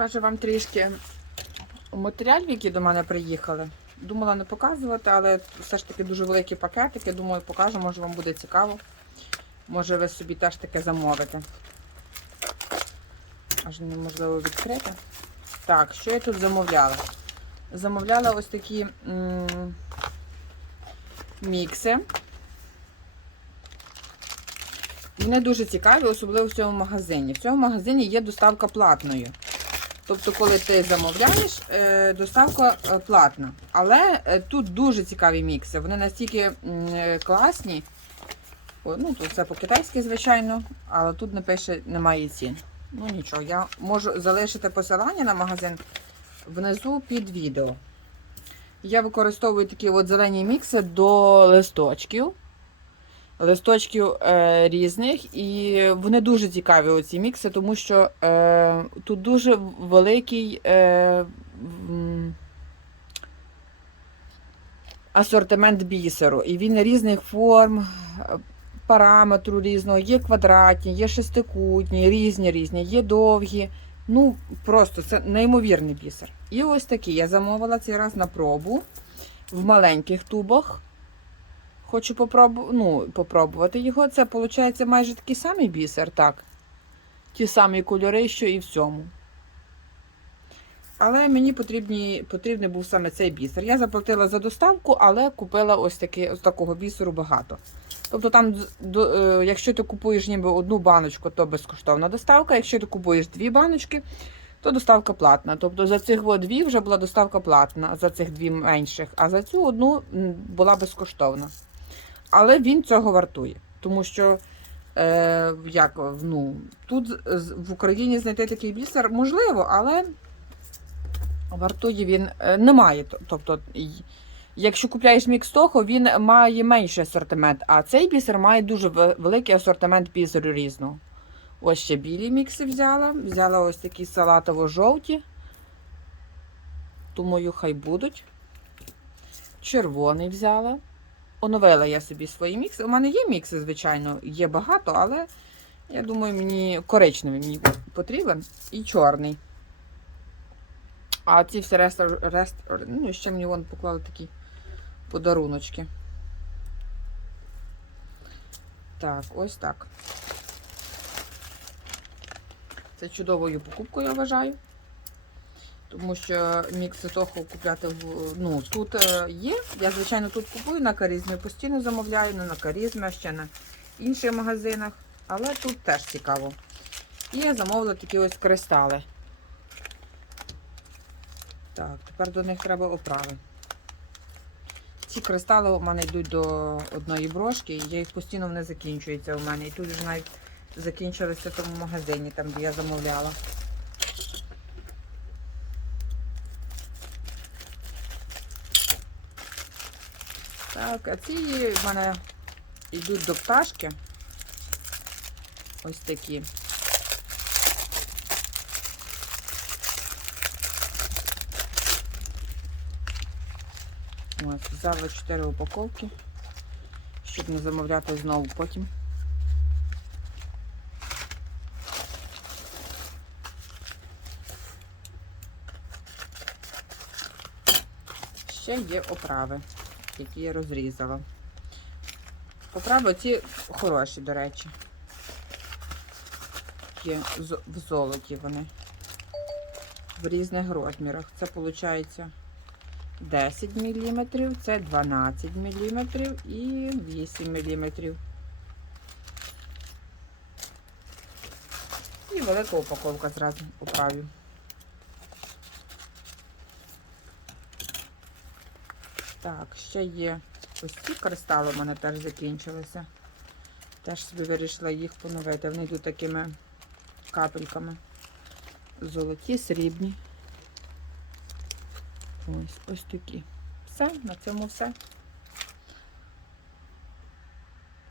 Покажу вам трішки матеріалів, які до мене приїхали. Думала не показувати, але все ж таки дуже великі пакетики. Думаю, покажу, може вам буде цікаво. Може ви собі теж таке замовите. Аж неможливо відкрити. Так, що я тут замовляла? Замовляла ось такі мікси. Вони дуже цікаві, особливо в цьому магазині. В цьому магазині є доставка платною. Тобто, коли ти замовляєш, е, доставка е, платна. Але е, тут дуже цікаві мікси. Вони настільки класні. Ну, тут все по-китайськи, звичайно, але тут не пише, немає цін. Ну нічого, я можу залишити посилання на магазин внизу під відео. Я використовую такі от зелені мікси до листочків. Листочків е, різних, і вони дуже цікаві, оці мікси, тому що е, тут дуже великий е, асортимент бісеру. І він різних форм, е, параметру різного, є квадратні, є шестикутні, різні різні, є довгі. Ну, просто це неймовірний бісер. І ось такий я замовила цей раз на пробу в маленьких тубах. Хочу попробу... ну, попробувати його. Це виходить майже такий самий бісер, так. Ті самі кольори, що і в цьому. Але мені потрібні, потрібний був саме цей бісер. Я заплатила за доставку, але купила ось, таки, ось такого бісеру багато. Тобто, там, до, е, якщо ти купуєш ніби одну баночку, то безкоштовна доставка. Якщо ти купуєш дві баночки, то доставка платна. Тобто за цих дві вже була доставка платна, за цих дві менших, а за цю одну була безкоштовна. Але він цього вартує, тому що е, як, ну, тут в Україні знайти такий бісер можливо, але вартує він е, немає. Тобто, якщо купляєш мікс Toho, він має менший асортимент, а цей бісер має дуже великий асортимент бісеру різного. Ось ще білі мікси взяла. Взяла ось такі салатово-жовті. Думаю, хай будуть. Червоний взяла. Оновила я собі свої мікси. У мене є мікси, звичайно, є багато, але я думаю, мені коричневий мені потрібен і чорний. А ці всі решта, рест, ну, ще мені вон поклали такі подаруночки. Так, ось так. Це чудовою покупкою, я вважаю. Тому що мікси Toho купляти в, ну, тут е, є. Я, звичайно, тут купую на карізмі, постійно замовляю, не на карізмі, а ще на інших магазинах. Але тут теж цікаво. І я замовила такі ось кристали. Так, тепер до них треба оправи. Ці кристали у мене йдуть до одної брошки, і я їх постійно вони закінчуються у мене. І тут вже навіть закінчилися в тому магазині, там де я замовляла. Так, а ці в мене йдуть до пташки. Ось такі. Ось, взяла 4 упаковки, щоб не замовляти знову потім. Ще є оправи, які я розрізала. Оправи ці хороші, до речі. Є в золоті вони. В різних розмірах. Це виходить 10 мм, це 12 мм і 8 мм. І велика упаковка зразу оправів. Так, ще є ось ці кристали у мене теж закінчилися. Теж собі вирішила їх поновити. Вони йдуть такими капельками. Золоті, срібні. Ось ось такі. Все, на цьому все.